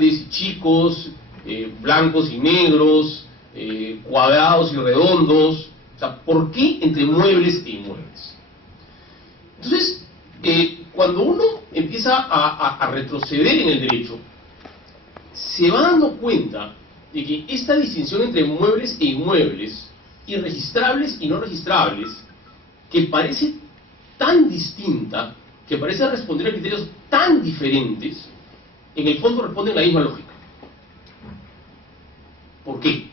y chicos, blancos y negros, cuadrados y redondos. O sea, ¿por qué entre muebles e inmuebles? Entonces, cuando uno empieza a retroceder en el derecho, se va dando cuenta de que esta distinción entre muebles e inmuebles, y registrables y no registrables, que parece tan distinta, que parece responder a criterios tan diferentes, en el fondo responden a la misma lógica. ¿Por qué?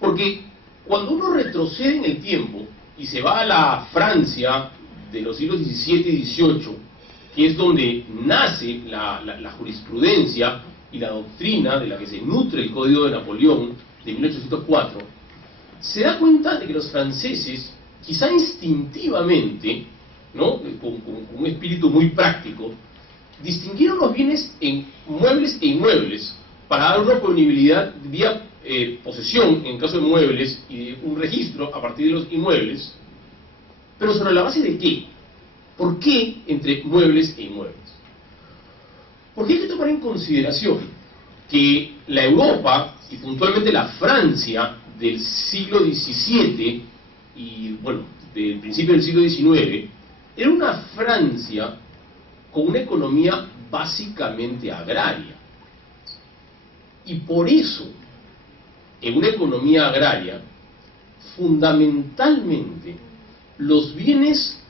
Porque cuando uno retrocede en el tiempo y se va a la Francia de los siglos XVII y XVIII, que es donde nace la jurisprudencia y la doctrina de la que se nutre el Código de Napoleón de 1804, se da cuenta de que los franceses, quizá instintivamente, ¿no?, con un espíritu muy práctico, distinguieron los bienes en muebles e inmuebles para dar una oponibilidad vía posesión en caso de muebles y un registro a partir de los inmuebles, pero sobre la base de ¿qué? ¿Por qué entre muebles e inmuebles? Porque hay que tomar en consideración que la Europa, y puntualmente la Francia del siglo XVII y, bueno, del principio del siglo XIX, era una Francia con una economía básicamente agraria. Y por eso, en una economía agraria, fundamentalmente, los bienes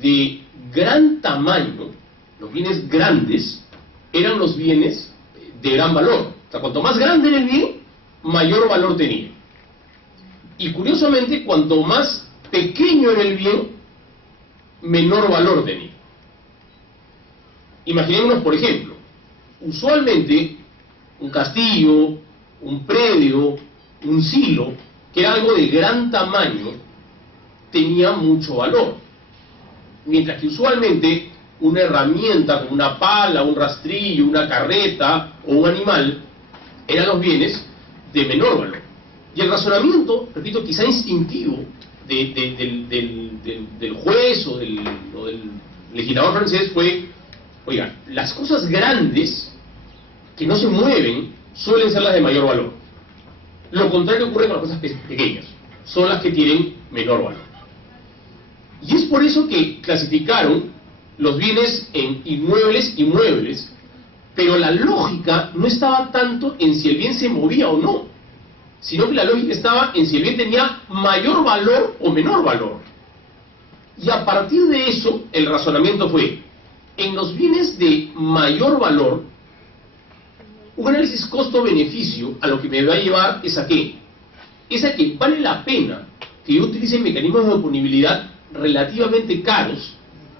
de gran tamaño, los bienes grandes, eran los bienes de gran valor. O sea, cuanto más grande era el bien, mayor valor tenía. Y curiosamente, cuanto más pequeño era el bien, menor valor tenía. Imaginémonos, por ejemplo, usualmente un castillo, un predio, un silo, que era algo de gran tamaño, tenía mucho valor. Mientras que usualmente una herramienta como una pala, un rastrillo, una carreta o un animal eran los bienes de menor valor. Y el razonamiento, repito, quizá instintivo del juez o del legislador francés fue: oiga, las cosas grandes que no se mueven suelen ser las de mayor valor. Lo contrario ocurre con las cosas pequeñas, son las que tienen menor valor. Y es por eso que clasificaron los bienes en inmuebles y muebles, pero la lógica no estaba tanto en si el bien se movía o no, sino que la lógica estaba en si el bien tenía mayor valor o menor valor. Y a partir de eso, el razonamiento fue: en los bienes de mayor valor, un análisis costo-beneficio a lo que me va a llevar es a qué? Es a que vale la pena que yo utilice mecanismos de oponibilidad relativamente caros.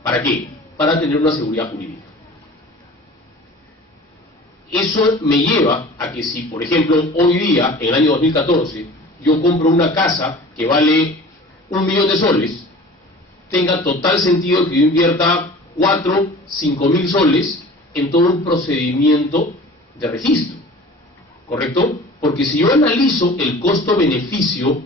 ¿Para qué? Para tener una seguridad jurídica. Eso me lleva a que si, por ejemplo, hoy día, en el año 2014, yo compro una casa que vale 1 millón de soles, tenga total sentido que yo invierta 4, 5 mil soles en todo un procedimiento de registro, ¿correcto? Porque si yo analizo el costo-beneficio,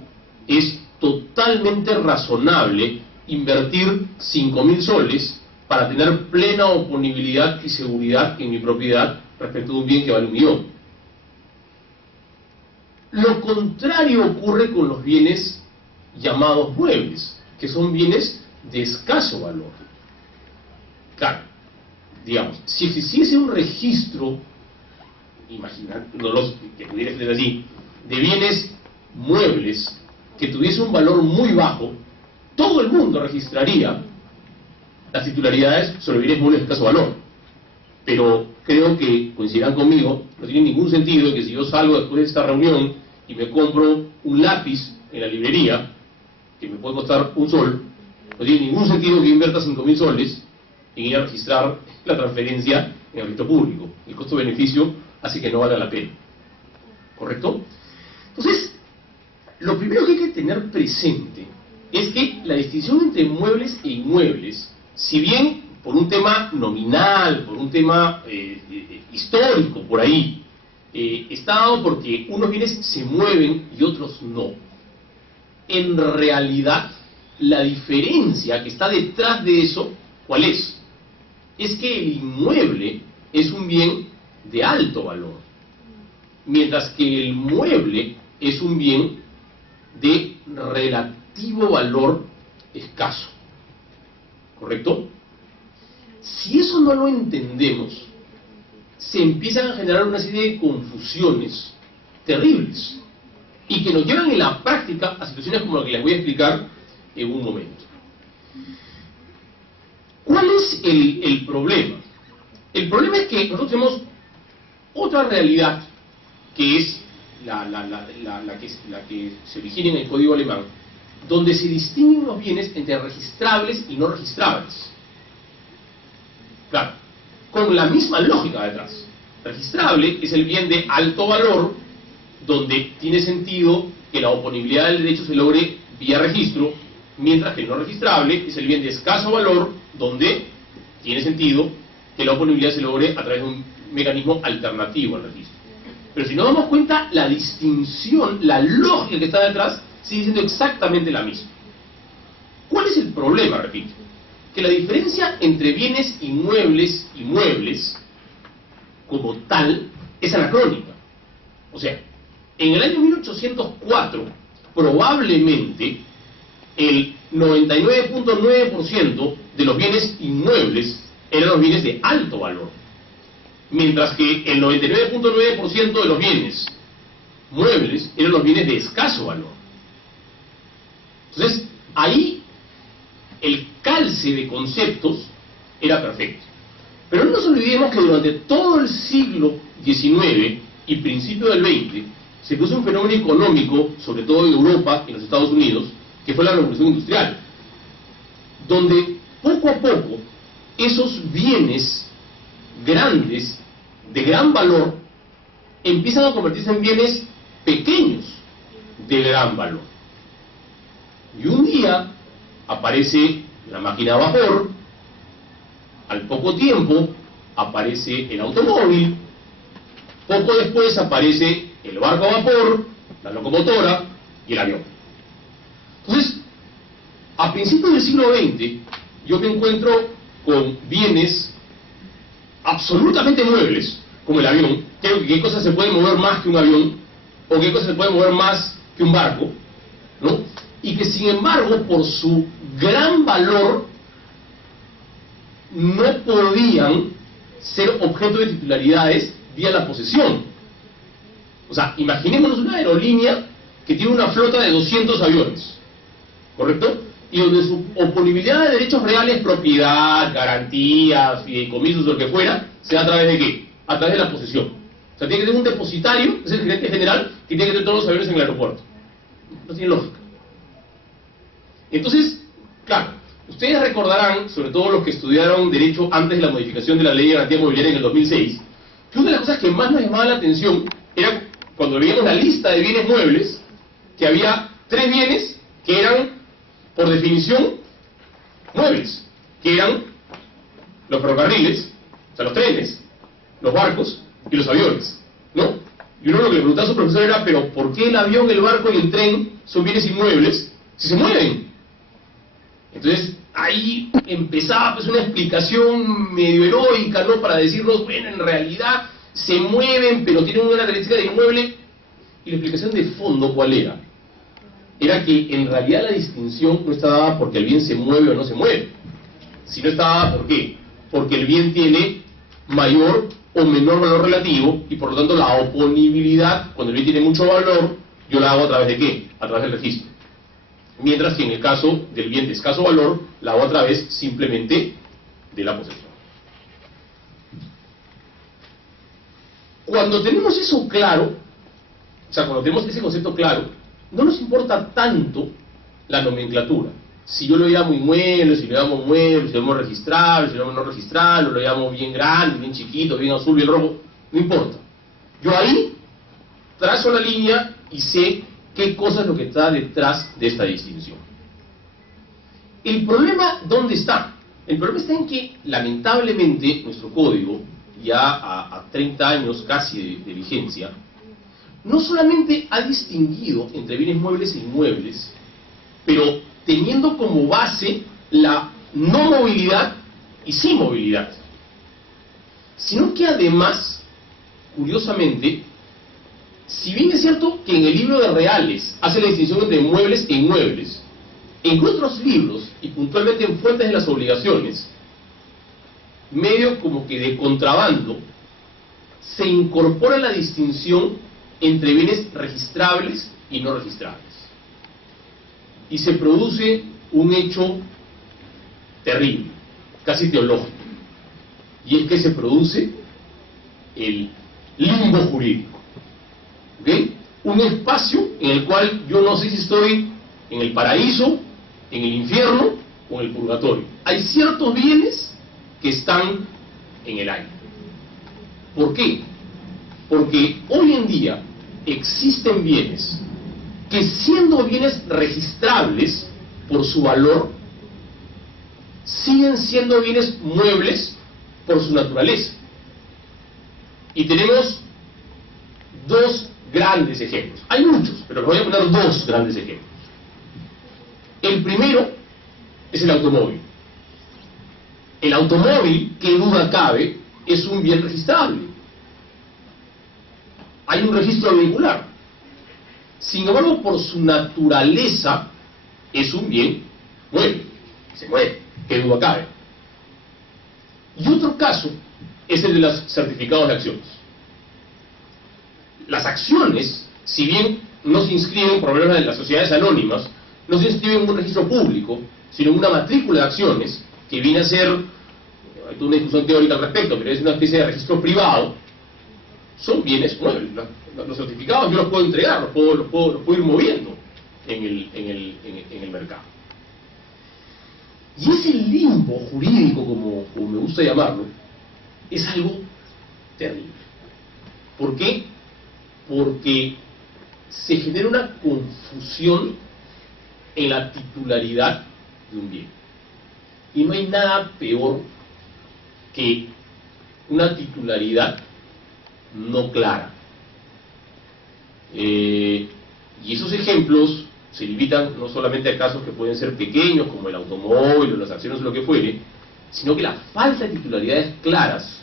es totalmente razonable invertir 5 mil soles para tener plena oponibilidad y seguridad en mi propiedad respecto de un bien que vale 1 millón. Lo contrario ocurre con los bienes llamados muebles, que son bienes de escaso valor. Claro, digamos, si existiese un registro, imaginándolos que pudiera ser así, de bienes muebles que tuviese un valor muy bajo, todo el mundo registraría las titularidades sobre bienes muebles de escaso valor. Pero creo que coincidirán conmigo, no tiene ningún sentido que si yo salgo después de esta reunión y me compro un lápiz en la librería, que me puede costar 1 sol, no tiene ningún sentido que invierta 5 mil soles en ir a registrar la transferencia en el registro público. El costo-beneficio hace que no valga la pena. ¿Correcto? Entonces, lo primero que hay que tener presente es que la distinción entre muebles e inmuebles, si bien por un tema nominal, por un tema histórico, por ahí, está dado porque unos bienes se mueven y otros no. En realidad, la diferencia que está detrás de eso, ¿cuál es? Es que el inmueble es un bien de alto valor, mientras que el mueble es un bien de relativo valor escaso. ¿Correcto? Si eso no lo entendemos, se empiezan a generar una serie de confusiones terribles y que nos llevan en la práctica a situaciones como la que les voy a explicar en un momento. ¿Cuál es el problema? El problema es que nosotros tenemos otra realidad que es la que se origina en el código alemán, donde se distinguen los bienes entre registrables y no registrables. Claro, con la misma lógica detrás. Registrable es el bien de alto valor, donde tiene sentido que la oponibilidad del derecho se logre vía registro, mientras que el no registrable es el bien de escaso valor, donde tiene sentido que la oponibilidad se logre a través de un mecanismo alternativo al registro. Pero si nos damos cuenta, la distinción, la lógica que está detrás, sigue siendo exactamente la misma. ¿Cuál es el problema? Repito, que la diferencia entre bienes inmuebles y muebles, como tal, es anacrónica. O sea, en el año 1804, probablemente, el 99.9% de los bienes inmuebles eran los bienes de alto valor, mientras que el 99.9% de los bienes muebles eran los bienes de escaso valor. Entonces, ahí el calce de conceptos era perfecto. Pero no nos olvidemos que durante todo el siglo XIX y principio del XX se puso un fenómeno económico, sobre todo en Europa y en los Estados Unidos, que fue la revolución industrial, donde poco a poco esos bienes grandes, de gran valor, empiezan a convertirse en bienes pequeños de gran valor. Y un día aparece la máquina a vapor, al poco tiempo aparece el automóvil, poco después aparece el barco a vapor, la locomotora y el avión. Entonces, a principios del siglo XX, yo me encuentro con bienes absolutamente muebles, como el avión. Creo que qué cosas se pueden mover más que un avión, o qué cosas se pueden mover más que un barco, ¿no? Y que sin embargo, por su gran valor, no podían ser objeto de titularidades vía la posesión. O sea, imaginémonos una aerolínea que tiene una flota de 200 aviones, ¿correcto? Y donde su oponibilidad de derechos reales, propiedad, garantías, fideicomisos o lo que fuera, se da a través de ¿qué? A través de la posesión. O sea, tiene que tener un depositario, es el gerente general, que tiene que tener todos los aviones en el aeropuerto. No tiene lógica. Entonces, claro, ustedes recordarán, sobre todo los que estudiaron Derecho antes de la modificación de la Ley de Garantía Mobiliaria en el 2006, que una de las cosas que más nos llamaba la atención era cuando veíamos la lista de bienes muebles, que había 3 bienes que eran, por definición, muebles, que eran los ferrocarriles, o sea, los trenes, los barcos y los aviones, ¿no? Y uno lo que le preguntaba a su profesor era, pero ¿por qué el avión, el barco y el tren son bienes inmuebles si se mueven? Entonces, ahí empezaba pues una explicación medio heroica, ¿no? Para decirnos, bueno, en realidad se mueven, pero tienen una característica de inmueble. Y la explicación de fondo, ¿cuál era? Era que en realidad la distinción no está dada porque el bien se mueve o no se mueve, sino está dada ¿por qué? Porque el bien tiene mayor o menor valor relativo y por lo tanto la oponibilidad, cuando el bien tiene mucho valor, yo la hago a través de ¿qué? A través del registro. Mientras que en el caso del bien de escaso valor, la hago a través simplemente de la posesión. Cuando tenemos eso claro, o sea, cuando tenemos ese concepto claro, no nos importa tanto la nomenclatura. Si yo lo llamo inmueble, si lo llamo mueble, si lo llamo registrable, si lo llamo no registrable, lo llamo bien grande, bien chiquito, bien azul, bien rojo, no importa. Yo ahí trazo la línea y sé qué cosa es lo que está detrás de esta distinción. ¿El problema dónde está? El problema está en que, lamentablemente, nuestro código, ya a 30 años casi de vigencia, no solamente ha distinguido entre bienes muebles e inmuebles, pero teniendo como base la no movilidad y sí movilidad, sino que además curiosamente, si bien es cierto que en el libro de Reales hace la distinción entre muebles e inmuebles, en otros libros, y puntualmente en Fuentes de las Obligaciones, medio como que de contrabando, se incorpora la distinción entre bienes registrables y no registrables. Y se produce un hecho terrible, casi teológico, y es que se produce el limbo jurídico. ¿Ok? Un espacio en el cual yo no sé si estoy en el paraíso, en el infierno o en el purgatorio. Hay ciertos bienes que están en el aire. ¿Por qué? Porque hoy en día existen bienes que, siendo bienes registrables por su valor, siguen siendo bienes muebles por su naturaleza. Y tenemos dos grandes ejemplos. Hay muchos, pero les voy a poner dos grandes ejemplos. El primero es el automóvil. El automóvil, qué duda cabe, es un bien registrable. Hay un registro vehicular. Sin embargo, por su naturaleza, es un bien mueble. Se mueve, qué duda cabe. Y otro caso es el de los certificados de acciones. Las acciones, si bien no se inscriben por lo menos en las sociedades anónimas, no se inscriben en un registro público, sino en una matrícula de acciones, que viene a ser, hay toda una discusión teórica al respecto, pero es una especie de registro privado. Son bienes muebles. Los certificados yo los puedo entregar, los puedo ir moviendo en el mercado. Y ese limbo jurídico, como me gusta llamarlo, es algo terrible. ¿Por qué? Porque se genera una confusión en la titularidad de un bien. Y no hay nada peor que una titularidad no clara. Y esos ejemplos se limitan no solamente a casos que pueden ser pequeños, como el automóvil o las acciones o lo que fuere, sino que la falta de titularidades claras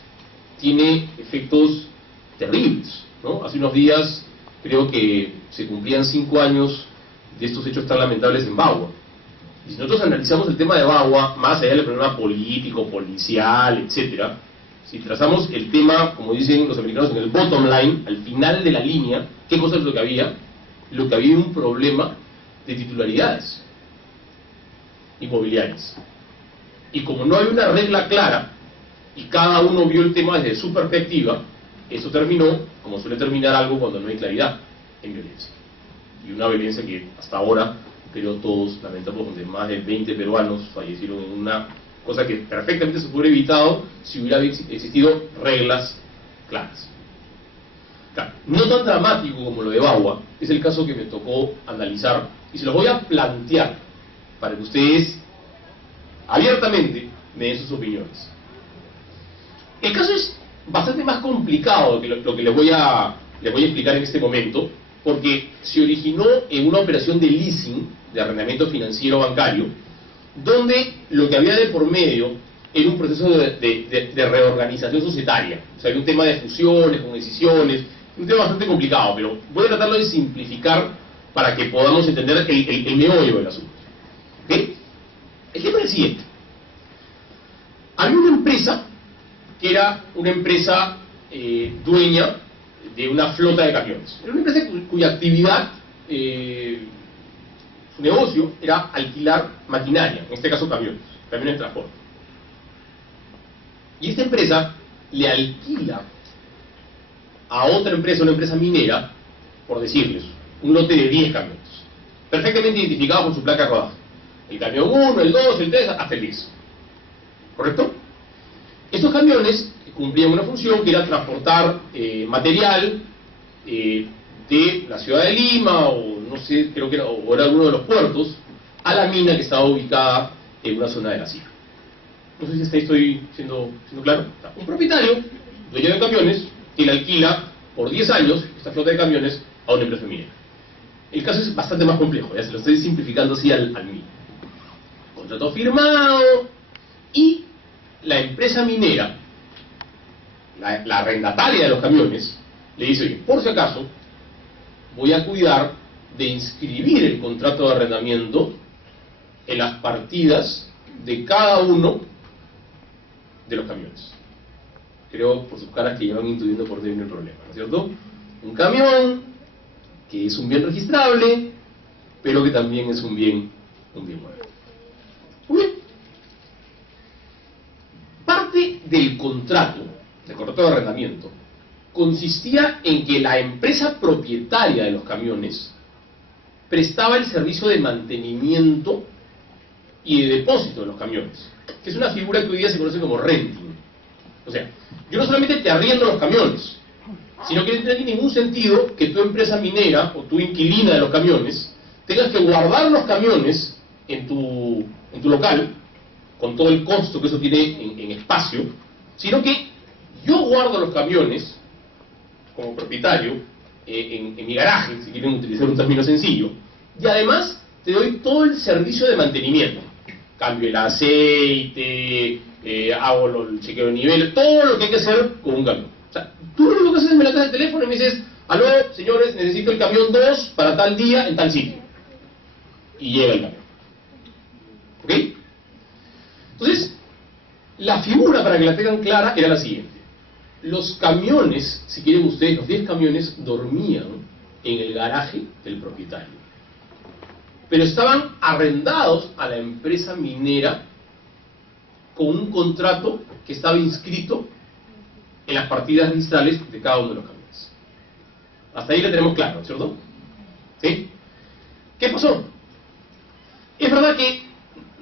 tiene efectos terribles, ¿no? Hace unos días creo que se cumplían 5 años de estos hechos tan lamentables en Bagua. Y si nosotros analizamos el tema de Bagua, más allá del problema político, policial, etcétera, si trazamos el tema, como dicen los americanos, en el bottom line, al final de la línea, ¿qué cosa es lo que había? Lo que había un problema de titularidades inmobiliarias. Y como no hay una regla clara, y cada uno vio el tema desde su perspectiva, eso terminó, como suele terminar algo cuando no hay claridad, en violencia. Y una violencia que hasta ahora, creo todos lamentamos, donde más de 20 peruanos fallecieron en una cosa que perfectamente se hubiera evitado si hubiera existido reglas claras. Claro, no tan dramático como lo de Bagua, es el caso que me tocó analizar, y se lo voy a plantear para que ustedes abiertamente me den sus opiniones. El caso es bastante más complicado que lo que les voy a explicar en este momento, porque se originó en una operación de leasing, de arrendamiento financiero bancario, donde lo que había de por medio era un proceso de reorganización societaria. O sea, era un tema de fusiones, con decisiones, un tema bastante complicado, pero voy a tratarlo de simplificar para que podamos entender el meollo del asunto. ¿Ok? El tema es el siguiente. Había una empresa que era una empresa dueña de una flota de camiones. Era una empresa cuya actividad, su negocio, era alquilar maquinaria, en este caso camiones de transporte. Y esta empresa le alquila a otra empresa, una empresa minera, por decirles, un lote de 10 camiones, perfectamente identificados con su placa de rodaje. El camión 1, el 2, el 3, hasta el 10. ¿Correcto? Estos camiones cumplían una función que era transportar material de la ciudad de Lima, o no sé, creo que era, o era uno de los puertos, a la mina que estaba ubicada en una zona de la sierra. No sé si estoy siendo claro. Un propietario, dueño de camiones, que le alquila por 10 años esta flota de camiones a una empresa minera. El caso es bastante más complejo, ya se lo estoy simplificando así al mínimo. Contrato firmado, y la empresa minera, la arrendataria de los camiones, le dice, oye, por si acaso, voy a cuidar de inscribir el contrato de arrendamiento en las partidas de cada uno de los camiones. Creo por sus caras que ya van intuyendo por dónde viene el problema, ¿no es cierto? Un camión que es un bien registrable, pero que también es un bien mueble. Muy bien. Parte del contrato de arrendamiento, consistía en que la empresa propietaria de los camiones prestaba el servicio de mantenimiento y de depósito de los camiones, que es una figura que hoy día se conoce como renting. O sea, yo no solamente te arriendo los camiones, sino que no tiene ningún sentido que tu empresa minera o tu inquilina de los camiones tengas que guardar los camiones en tu local, con todo el costo que eso tiene en espacio, sino que yo guardo los camiones como propietario en mi garaje, si quieren utilizar un término sencillo, y además te doy todo el servicio de mantenimiento. Cambio el aceite, hago el chequeo de nivel, todo lo que hay que hacer con un camión. O sea, tú lo único que haces es me la das el teléfono y me dices, aló, señores, necesito el camión 2 para tal día en tal sitio. Y llega el camión. ¿Ok? Entonces, la figura, para que la tengan clara, era la siguiente. Los camiones, si quieren ustedes, los 10 camiones dormían en el garaje del propietario, pero estaban arrendados a la empresa minera con un contrato que estaba inscrito en las partidas registrales de cada uno de los camiones. Hasta ahí la tenemos claro, ¿cierto? ¿Sí? ¿Qué pasó? Es verdad que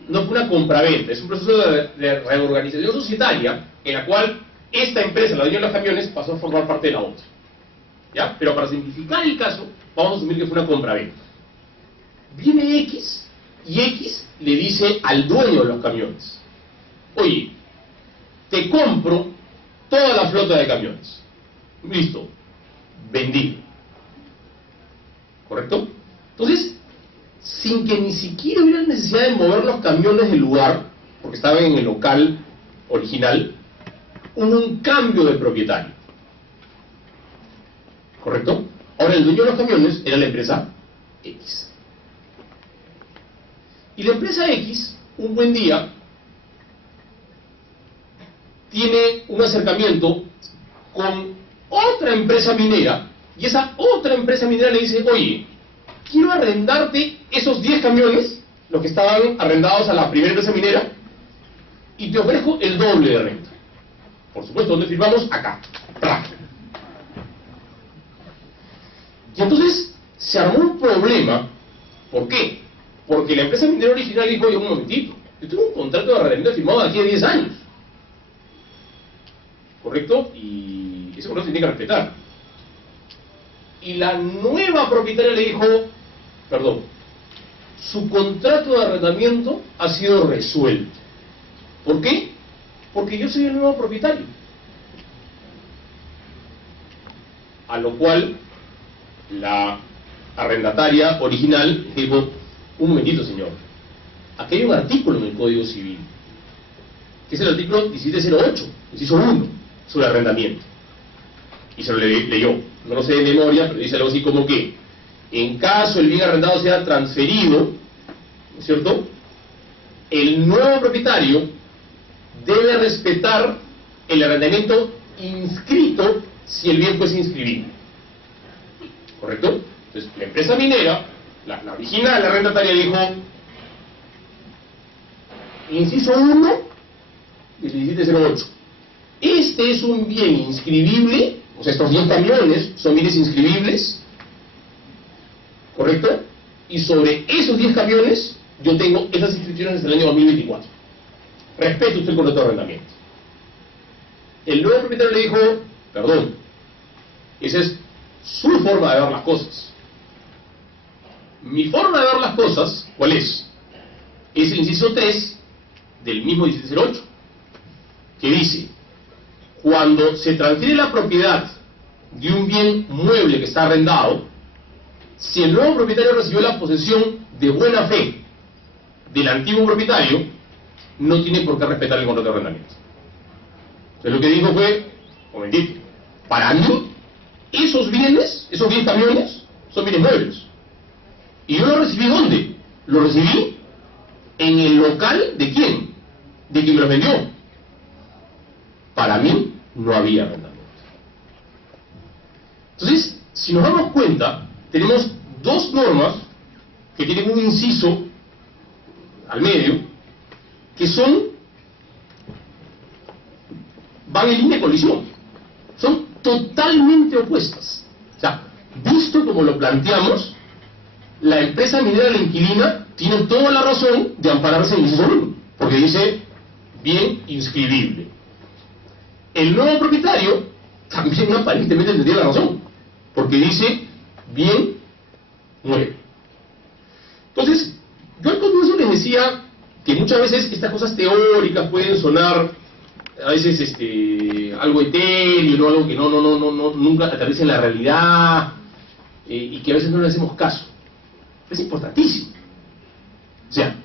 no fue una compraventa, es un proceso de reorganización societaria en la cual esta empresa, la dueña de los camiones, pasó a formar parte de la otra. ¿Ya? Pero para simplificar el caso, vamos a asumir que fue una compraventa. Viene X y X le dice al dueño de los camiones, oye, te compro toda la flota de camiones. Listo, vendido. ¿Correcto? Entonces, sin que ni siquiera hubiera necesidad de mover los camiones del lugar, porque estaban en el local original, hubo un cambio de propietario. ¿Correcto? Ahora el dueño de los camiones era la empresa X. Y la empresa X, un buen día, tiene un acercamiento con otra empresa minera, y esa otra empresa minera le dice, oye, quiero arrendarte esos 10 camiones, los que estaban arrendados a la primera empresa minera, y te ofrezco el doble de renta. Por supuesto, ¿dónde firmamos? Acá. Y entonces se armó un problema. ¿Por qué? Porque la empresa minera original dijo, oye, un momentito, yo tengo un contrato de arrendamiento firmado de aquí a 10 años. ¿Correcto? Y ese contrato se tiene que respetar. Y la nueva propietaria le dijo, perdón, su contrato de arrendamiento ha sido resuelto. ¿Por qué? Porque yo soy el nuevo propietario. A lo cual la arrendataria original dijo, un momentito, señor, aquí hay un artículo en el Código Civil, que es el artículo 1708, inciso 1, sobre arrendamiento. Y se lo leyó, no lo sé de memoria, pero dice algo así como que, en caso el bien arrendado sea transferido, ¿no es cierto?, el nuevo propietario debe respetar el arrendamiento inscrito si el bien fuese inscribido. ¿Correcto? Entonces, la empresa minera, la original, la arrendataria, dijo, inciso 1 del 1708, este es un bien inscribible, o sea, estos 10 camiones son bienes inscribibles, ¿correcto? Y sobre esos 10 camiones, yo tengo esas inscripciones desde el año 2024. Respete usted el contrato de arrendamiento. El nuevo propietario le dijo, perdón, esa es su forma de ver las cosas. Mi forma de ver las cosas, ¿cuál es? Es el inciso 3 del mismo 1708, que dice, cuando se transfiere la propiedad de un bien mueble que está arrendado, si el nuevo propietario recibió la posesión de buena fe del antiguo propietario, no tiene por qué respetar el contrato de arrendamiento. Entonces lo que dijo fue, momentito, para mí, esos bienes camiones, son bienes muebles. ¿Y yo lo recibí dónde? Lo recibí en el local de quién, de quien me los vendió. Para mí no había arrendamiento. Entonces, si nos damos cuenta, tenemos dos normas que tienen un inciso al medio, que van en línea de colisión, son totalmente opuestas. O sea, visto como lo planteamos, la empresa minera, la inquilina, tiene toda la razón de ampararse en el inciso 1, porque dice bien inscribible. El nuevo propietario también aparentemente tendría la razón, porque dice bien mueble. Entonces, yo al comienzo les decía que muchas veces estas cosas teóricas pueden sonar a veces algo etéreo, ¿no? Algo que nunca aterriza en la realidad, y que a veces no le hacemos caso. Es importantísimo. O sea,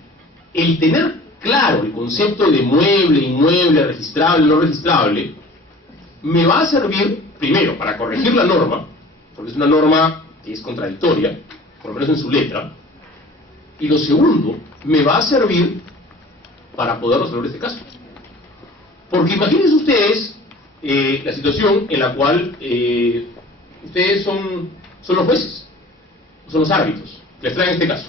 el tener claro el concepto de mueble, inmueble, registrable, no registrable, me va a servir, primero, para corregir la norma, porque es una norma que es contradictoria, por lo menos en su letra, y lo segundo, me va a servir para poder resolver este caso. Porque imagínense ustedes la situación en la cual ustedes son los jueces, son los árbitros, les traen este caso.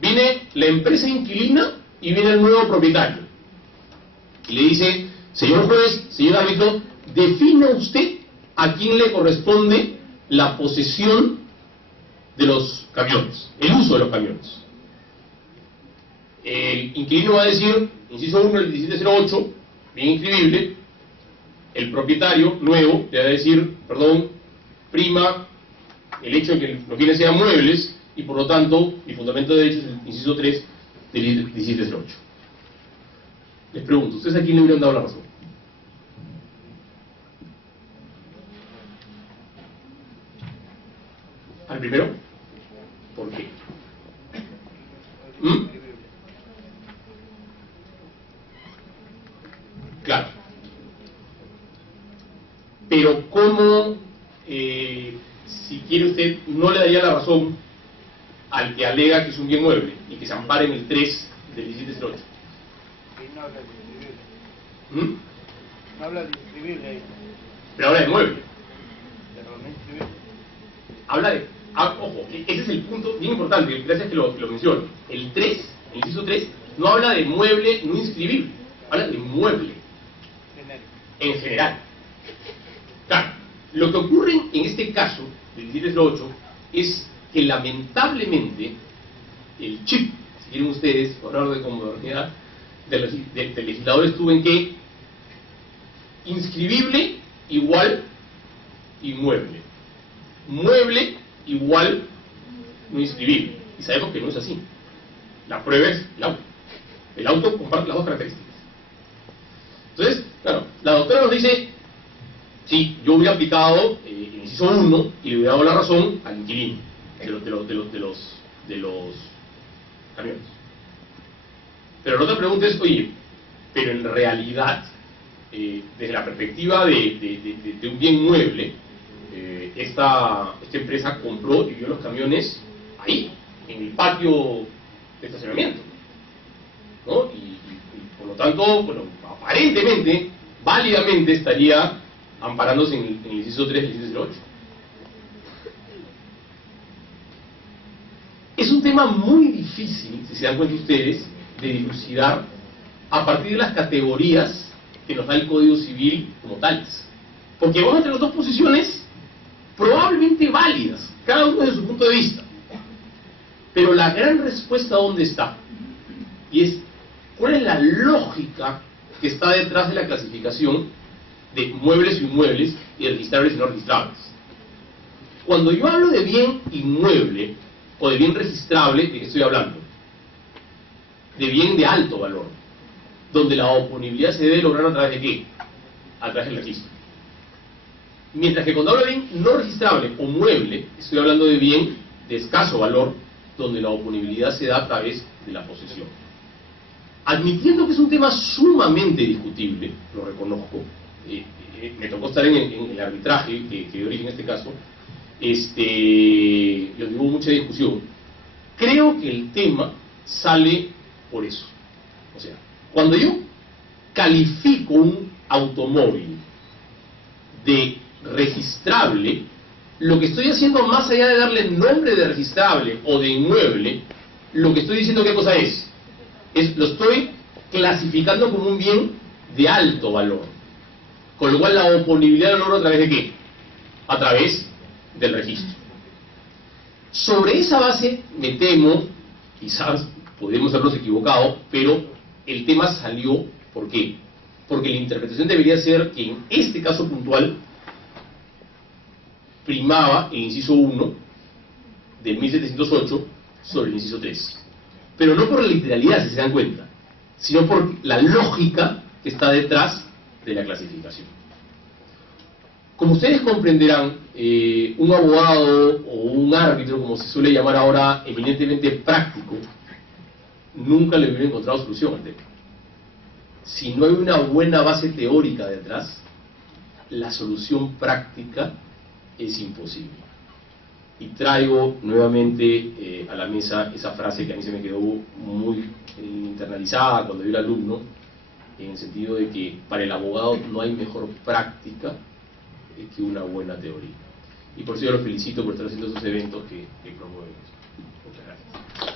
Viene la empresa inquilina y viene el nuevo propietario. Y le dice, señor juez, señor árbitro, defina usted a quién le corresponde la posesión de los camiones, el uso de los camiones. El inquilino va a decir, inciso 1, el 1708, bien inscribible. El propietario nuevo le va a decir, perdón, prima el hecho de que los bienes sean muebles y por lo tanto mi fundamento de derecho es el inciso 3 del 1708. Les pregunto, ¿ustedes a quién le hubieran dado la razón? ¿Al primero? ¿Por qué? Claro. Pero ¿cómo, si quiere usted, no le daría la razón al que alega que es un bien mueble y que se ampara en el 3 del 1708? No habla de inscribible. No habla de inscribible ahí. Pero habla de mueble. Pero no inscribible. Habla de... ojo, ese es el punto bien importante, gracias que lo menciono. El 3, el inciso 3, no habla de mueble no inscribible, habla de mueble. En general. Claro, lo que ocurre en este caso del 1708 es que lamentablemente el chip, si quieren ustedes, por hablar de comodidad, del legislador estuvo en que inscribible igual inmueble, mueble igual no inscribible, y sabemos que no es así. La prueba es el auto comparte las dos características. Entonces, claro, la doctora nos dice, sí, yo hubiera aplicado el inciso 1 y le hubiera dado la razón al inquilino de los camiones. Pero la otra pregunta es, oye, pero en realidad, desde la perspectiva de un bien mueble, esta empresa compró y vio los camiones ahí, en el patio de estacionamiento, ¿no? Y por lo tanto, bueno, aparentemente, válidamente estaría amparándose en el inciso 3 del 1708. Es un tema muy difícil, si se dan cuenta ustedes, de dilucidar a partir de las categorías que nos da el Código Civil como tales. Porque vamos a tener dos posiciones probablemente válidas, cada uno desde su punto de vista. Pero la gran respuesta, ¿dónde está? Y es, ¿cuál es la lógica que está detrás de la clasificación de muebles y inmuebles y de registrables y no registrables? Cuando yo hablo de bien inmueble o de bien registrable, ¿de qué estoy hablando? De bien de alto valor, donde la oponibilidad se debe lograr a través de ¿qué? A través del registro. Mientras que cuando hablo de bien no registrable o mueble, estoy hablando de bien de escaso valor, donde la oponibilidad se da a través de la posesión. Admitiendo que es un tema sumamente discutible, lo reconozco, me tocó estar en el arbitraje que dio origen en este caso, hubo mucha discusión. Creo que el tema sale por eso. O sea, cuando yo califico un automóvil de registrable, lo que estoy haciendo, más allá de darle nombre de registrable o de inmueble, lo que estoy diciendo, ¿qué cosa es? Lo estoy clasificando como un bien de alto valor. Con lo cual la oponibilidad lo logro a través de ¿qué? A través del registro. Sobre esa base, me temo, quizás podemos habernos equivocado, pero el tema salió, ¿por qué? Porque la interpretación debería ser que en este caso puntual primaba el inciso 1 del 1708 sobre el inciso 3. Pero no por la literalidad, si se dan cuenta, sino por la lógica que está detrás de la clasificación. Como ustedes comprenderán, un abogado o un árbitro, como se suele llamar ahora, eminentemente práctico, nunca le hubiera encontrado solución al tema. Si no hay una buena base teórica detrás, la solución práctica es imposible. Y traigo nuevamente a la mesa esa frase que a mí se me quedó muy internalizada cuando yo era alumno, en el sentido de que para el abogado no hay mejor práctica que una buena teoría. Y por eso yo los felicito por estar haciendo esos eventos que promueven. Muchas gracias.